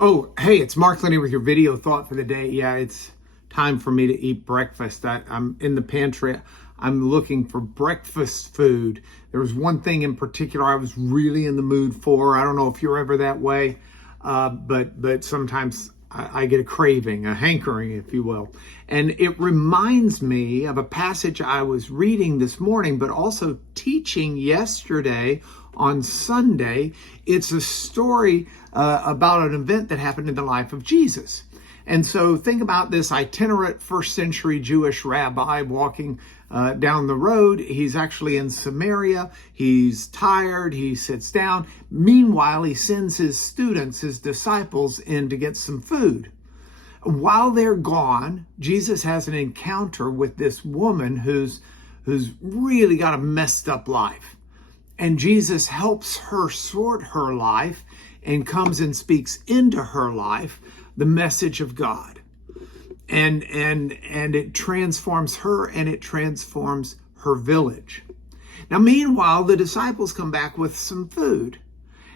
Oh, hey, it's Mark Lenny with your video thought for the day. Yeah, it's time for me to eat breakfast. I'm in the pantry. I'm looking for breakfast food. There was one thing in particular I was really in the mood for. I don't know if you're ever that way, but sometimes I get a craving, a hankering, if you will. And it reminds me of a passage I was reading this morning, but also teaching yesterday on Sunday. It's a story about an event that happened in the life of Jesus. And so think about this itinerant first century Jewish rabbi walking down the road. He's actually in Samaria. He's tired. He sits down. Meanwhile, he sends his students, his disciples, in to get some food. While they're gone, Jesus has an encounter with this woman who's really got a messed up life. And Jesus helps her sort her life and comes and speaks into her life the message of God. And it transforms her and it transforms her village. Now, meanwhile, the disciples come back with some food.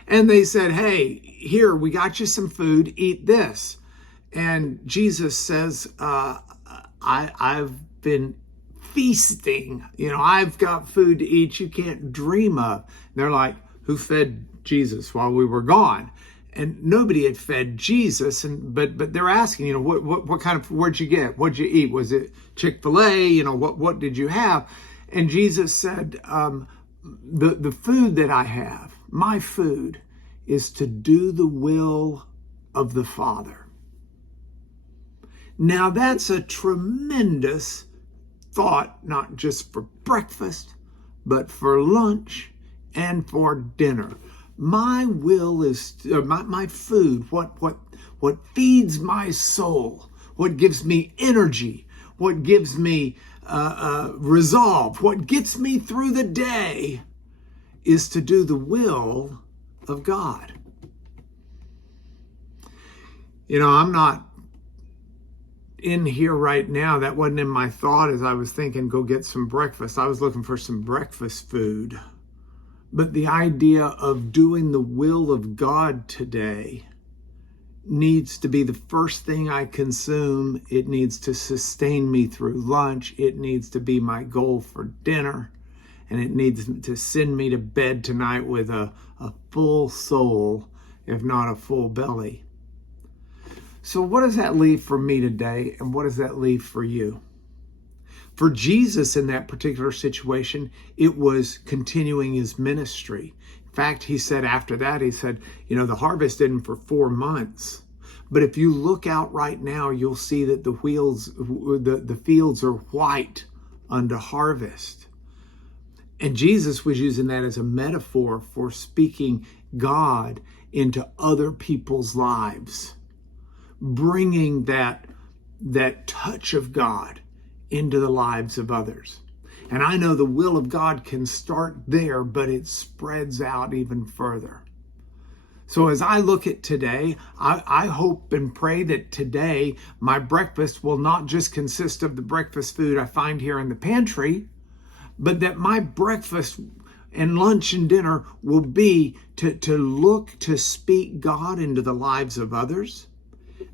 And they said, hey, here, we got you some food, eat this. And Jesus says, I've been feasting. I've got food to eat you can't dream of. And they're like, who fed Jesus while we were gone? And nobody had fed Jesus, but they're asking, what kind of, where'd you get? What'd you eat? Was it Chick-fil-A? What did you have? And Jesus said, the food that I have, my food, is to do the will of the Father. Now that's a tremendous thought, not just for breakfast, but for lunch and for dinner. My will is my food, what feeds my soul, what gives me energy, what gives me resolve, what gets me through the day is to do the will of God. I'm not in here right now. That wasn't in my thought as I was thinking, go get some breakfast. I was looking for some breakfast food. But the idea of doing the will of God today needs to be the first thing I consume. It needs to sustain me through lunch. It needs to be my goal for dinner. And it needs to send me to bed tonight with a full soul, if not a full belly. So what does that leave for me today? And what does that leave for you? For Jesus in that particular situation, it was continuing his ministry. In fact, he said after that, he said, the harvest isn't for 4 months. But if you look out right now, you'll see that the fields are white unto harvest. And Jesus was using that as a metaphor for speaking God into other people's lives, bringing that touch of God into the lives of others. And I know the will of God can start there, but it spreads out even further. So as I look at today, I hope and pray that today my breakfast will not just consist of the breakfast food I find here in the pantry, but that my breakfast and lunch and dinner will be to look to speak God into the lives of others,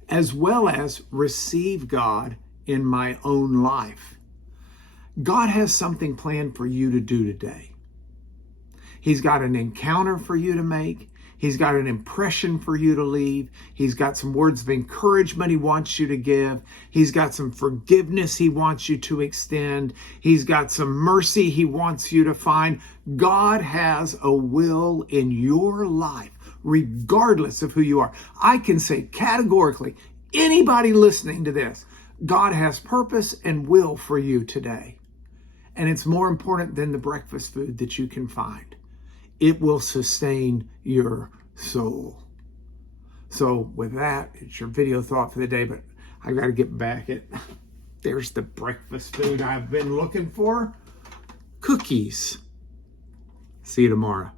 as well as receive God in my own life. God has something planned for you to do today. He's got an encounter for you to make. He's got an impression for you to leave. He's got some words of encouragement he wants you to give. He's got some forgiveness he wants you to extend. He's got some mercy he wants you to find. God has a will in your life, regardless of who you are. I can say categorically, anybody listening to this, God has purpose and will for you today. And it's more important than the breakfast food that you can find. It will sustain your soul. So with that, it's your video thought for the day, but I got to get back at, there's the breakfast food I've been looking for. Cookies. See you tomorrow.